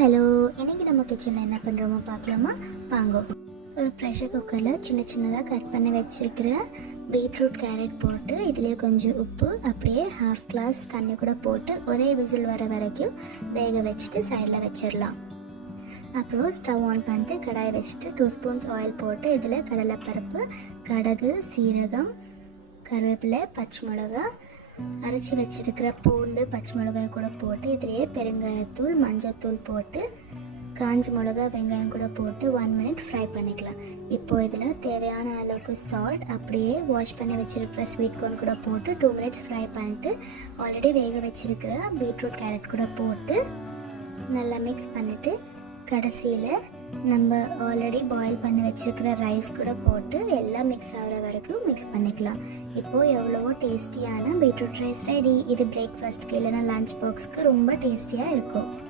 Hello இன்றைக்கி நம்ம கிச்சனில் என்ன பண்ணுறோமோ பார்க்கலாமா வாங்க. ஒரு ப்ரெஷர் குக்கரில் சின்னதாக கட் பண்ணி வச்சுருக்கிற பீட்ரூட் கேரட் போட்டு இதுலேயே கொஞ்சம் உப்பு அப்படியே 1/2 கிளாஸ் தண்ணி கூட போட்டு ஒரே விசில் வர வரைக்கும் வேக வச்சுட்டு சைடில் வச்சிடலாம். அப்புறம் ஸ்டவ் ஆன் பண்ணிட்டு கடாயை வச்சுட்டு 2 ஸ்பூன்ஸ் ஆயில் போட்டு இதில் கடலைப்பருப்பு, கடுகு, சீரகம், கருவேப்பிலை, பச்சை மிளகா, அரைச்சி வச்சிருக்கிற பூண்டு, பச்சை மிளகாய் கூட போட்டு இதிலேயே பெருங்காயத்தூள், மஞ்சத்தூள் போட்டு காஞ்ச மிளகா, வெங்காயம் கூட போட்டு 1 மினிட் ஃப்ரை பண்ணிக்கலாம். இப்போது இதில் தேவையான அளவுக்கு சால்ட், அப்படியே வாஷ் பண்ணி வச்சுருக்கிற ஸ்வீட் கார்ன் கூட போட்டு 2 மினிட்ஸ் ஃப்ரை பண்ணிட்டு ஆல்ரெடி வேக வச்சுருக்கிற பீட்ரூட் கேரட் கூட போட்டு நல்லா மிக்ஸ் பண்ணிவிட்டு கடைசியில் நம்ம ஆல்ரெடி பாயில் பண்ணி வச்சுருக்கிற ரைஸ் கூட போட்டு எல்லாம் மிக்ஸ் ஆகிற வரைக்கும் மிக்ஸ் பண்ணிக்கலாம். இப்போது எவ்வளவோ டேஸ்டியான பீட்ரூட் ரைஸ் ரெடி. இது பிரேக்ஃபாஸ்ட்க்கு இல்லைனா லஞ்ச் பாக்ஸ்க்கு ரொம்ப டேஸ்டியாக இருக்கும்.